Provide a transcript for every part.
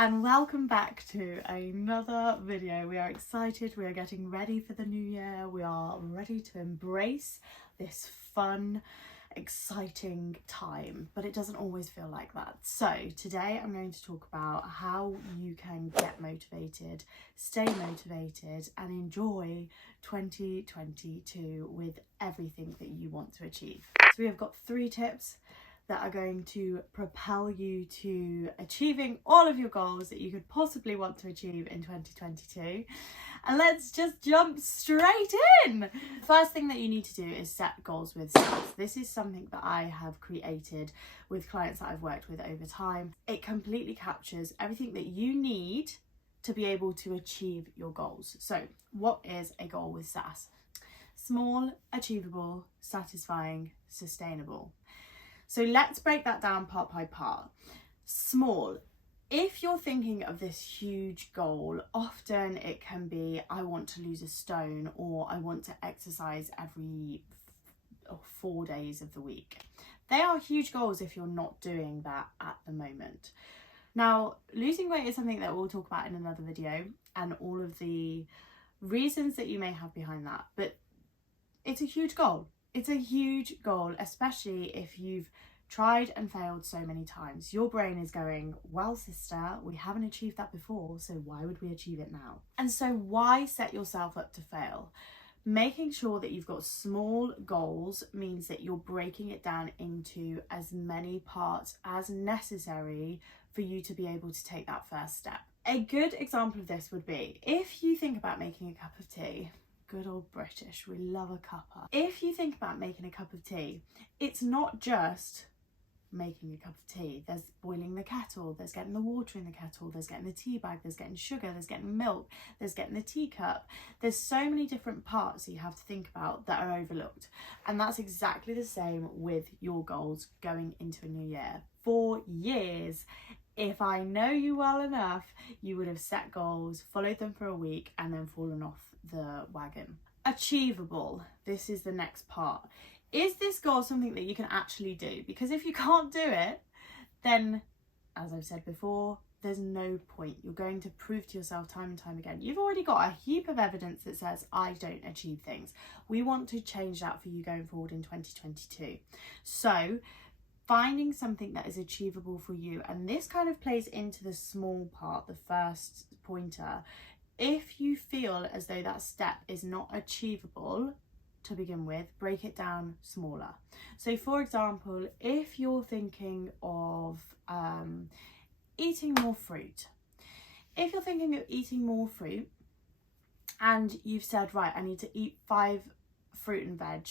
and welcome back to another video. We are excited, we are getting ready for the new year, we are ready to embrace this fun, exciting time, but it doesn't always feel like that. So today I'm going to talk about how you can get motivated, stay motivated and enjoy 2022 with everything that you want to achieve. So we have got 3 tips that are going to propel you to achieving all of your goals that you could possibly want to achieve in 2022. And let's just jump straight in. The first thing that you need to do is set goals with SATs. This is something that I have created with clients that I've worked with over time. It completely captures everything that you need to be able to achieve your goals. So what is a goal with SAS? Small, achievable, satisfying, sustainable. So let's break that down part by part. Small. If you're thinking of this huge goal, often it can be, I want to lose a stone, or I want to exercise every 4 days of the week. They are huge goals if you're not doing that at the moment. Now, losing weight is something that we'll talk about in another video and all of the reasons that you may have behind that, but it's a huge goal. It's a huge goal, especially if you've tried and failed so many times. Your brain is going, well, sister, we haven't achieved that before, so why would we achieve it now? And so why set yourself up to fail? Making sure that you've got small goals means that you're breaking it down into as many parts as necessary for you to be able to take that first step. A good example of this would be if you think about making a cup of tea. Good old British, we love a cuppa. If you think about making a cup of tea, it's not just making a cup of tea. There's boiling the kettle, there's getting the water in the kettle, there's getting the tea bag, there's getting sugar, there's getting milk, there's getting the teacup. There's so many different parts that you have to think about that are overlooked. And that's exactly the same with your goals going into a new year. For years, if I know you well enough, you would have set goals, followed them for a week, and then fallen off the wagon. Achievable. This is the next part. Is this goal something that you can actually do? Because if you can't do it, then, as I've said before, there's no point. You're going to prove to yourself time and time again. You've already got a heap of evidence that says, I don't achieve things. We want to change that for you going forward in 2022. So, finding something that is achievable for you, and this kind of plays into the small part, the first pointer. If you feel as though that step is not achievable to begin with, break it down smaller. So for example, if you're thinking of eating more fruit, and you've said, right, I need to eat 5 fruit and veg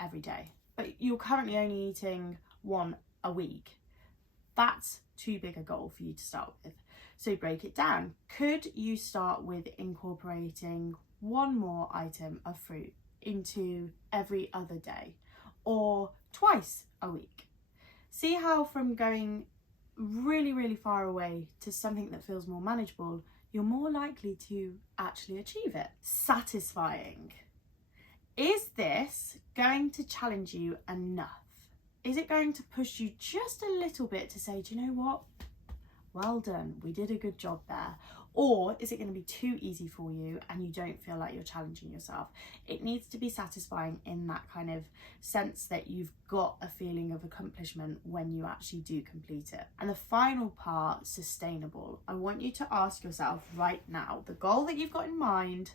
every day, but you're currently only eating 1 a week, that's too big a goal for you to start with. So break it down. Could you start with incorporating 1 more item of fruit into every other day, or twice a week? See how from going really, really far away to something that feels more manageable, you're more likely to actually achieve it. Satisfying. Is this going to challenge you enough? Is it going to push you just a little bit to say, do you know what? Well done, we did a good job there. Or is it going to be too easy for you and you don't feel like you're challenging yourself? It needs to be satisfying in that kind of sense that you've got a feeling of accomplishment when you actually do complete it. And the final part, sustainable. I want you to ask yourself right now, the goal that you've got in mind,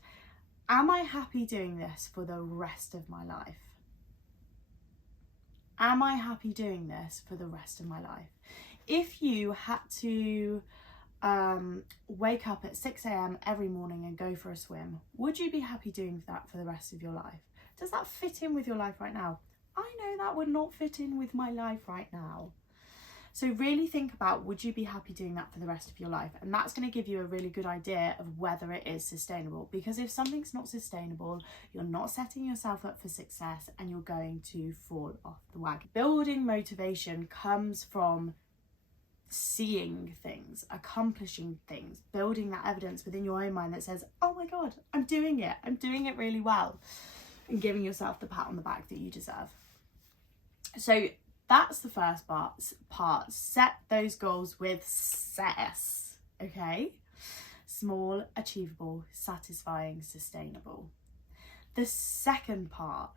am I happy doing this for the rest of my life? Am I happy doing this for the rest of my life? If you had to wake up at 6 a.m. every morning and go for a swim, would you be happy doing that for the rest of your life? Does that fit in with your life right now? I know that would not fit in with my life right now. So really think about, would you be happy doing that for the rest of your life? And that's going to give you a really good idea of whether it is sustainable. Because if something's not sustainable, you're not setting yourself up for success and you're going to fall off the wagon. Building motivation comes from seeing things, accomplishing things, building that evidence within your own mind that says, oh my God, I'm doing it really well, and giving yourself the pat on the back that you deserve. So that's the first part. Set those goals with S, okay? Small, achievable, satisfying, sustainable. The second part,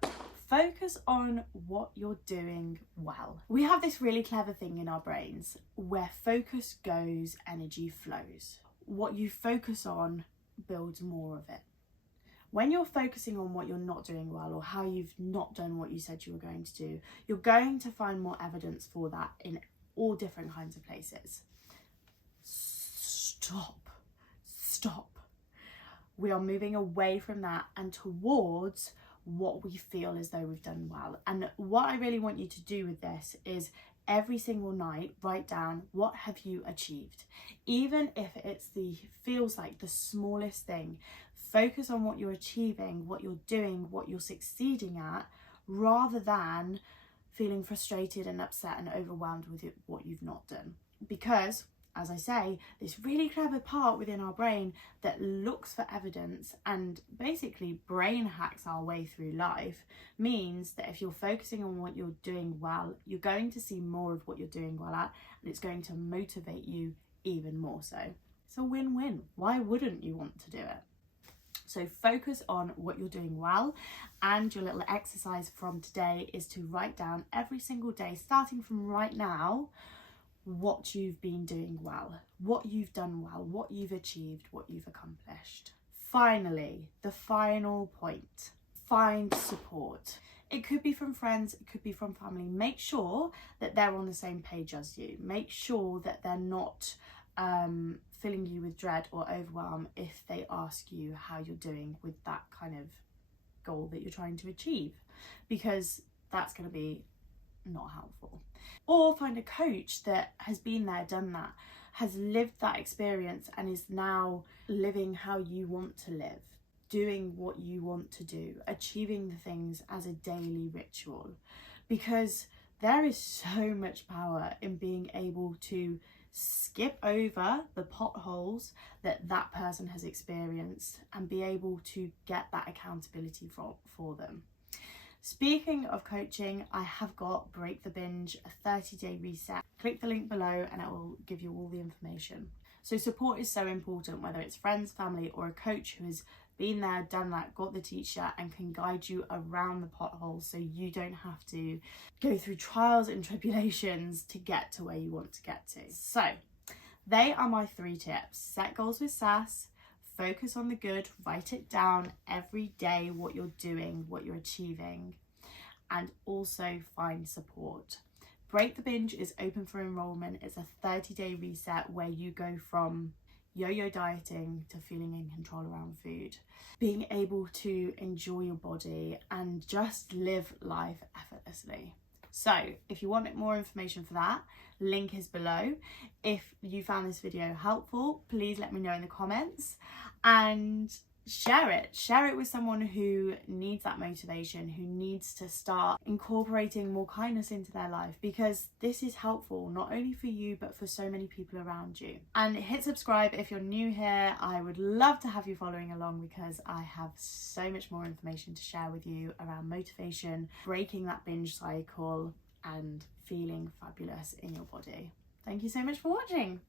focus on what you're doing well. We have this really clever thing in our brains where focus goes, energy flows. What you focus on builds more of it. When you're focusing on what you're not doing well or how you've not done what you said you were going to do, you're going to find more evidence for that in all different kinds of places. Stop. We are moving away from that and towards what we feel as though we've done well. And what I really want you to do with this is every single night write down, what have you achieved? Even if it's feels like the smallest thing, focus on what you're achieving, what you're doing, what you're succeeding at, rather than feeling frustrated and upset and overwhelmed with what you've not done. Because, as I say, this really clever part within our brain that looks for evidence and basically brain hacks our way through life means that if you're focusing on what you're doing well, you're going to see more of what you're doing well at, and it's going to motivate you even more so. It's a win-win. Why wouldn't you want to do it? So focus on what you're doing well, and your little exercise from today is to write down every single day, starting from right now, what you've been doing well, what you've done well, what you've achieved, what you've accomplished. Finally, the final point, find support. It could be from friends, it could be from family. Make sure that they're on the same page as you. Make sure that they're not filling you with dread or overwhelm if they ask you how you're doing with that kind of goal that you're trying to achieve, because that's going to be not helpful. Or find a coach that has been there, done that, has lived that experience and is now living how you want to live, doing what you want to do, achieving the things as a daily ritual. Because there is so much power in being able to skip over the potholes that that person has experienced and be able to get that accountability for them. Speaking of coaching, I have got Break the Binge, a 30-day reset. Click the link below and it will give you all the information. So support is so important, whether it's friends, family, or a coach who has been there, done that, got the t-shirt and can guide you around the potholes so you don't have to go through trials and tribulations to get to where you want to get to. So they are my 3 tips. Set goals with SAS. Focus on the good, write it down every day, what you're doing, what you're achieving, and also find support. Break the Binge is open for enrollment. It's a 30-day reset where you go from yo-yo dieting to feeling in control around food, being able to enjoy your body and just live life effortlessly. So if you want more information for that, link is below. If you found this video helpful, please let me know in the comments and share it with someone who needs that motivation, who needs to start incorporating more kindness into their life, because this is helpful not only for you but for so many people around you. And hit subscribe if you're new here. I would love to have you following along because I have so much more information to share with you around motivation, breaking that binge cycle and feeling fabulous in your body. Thank you so much for watching.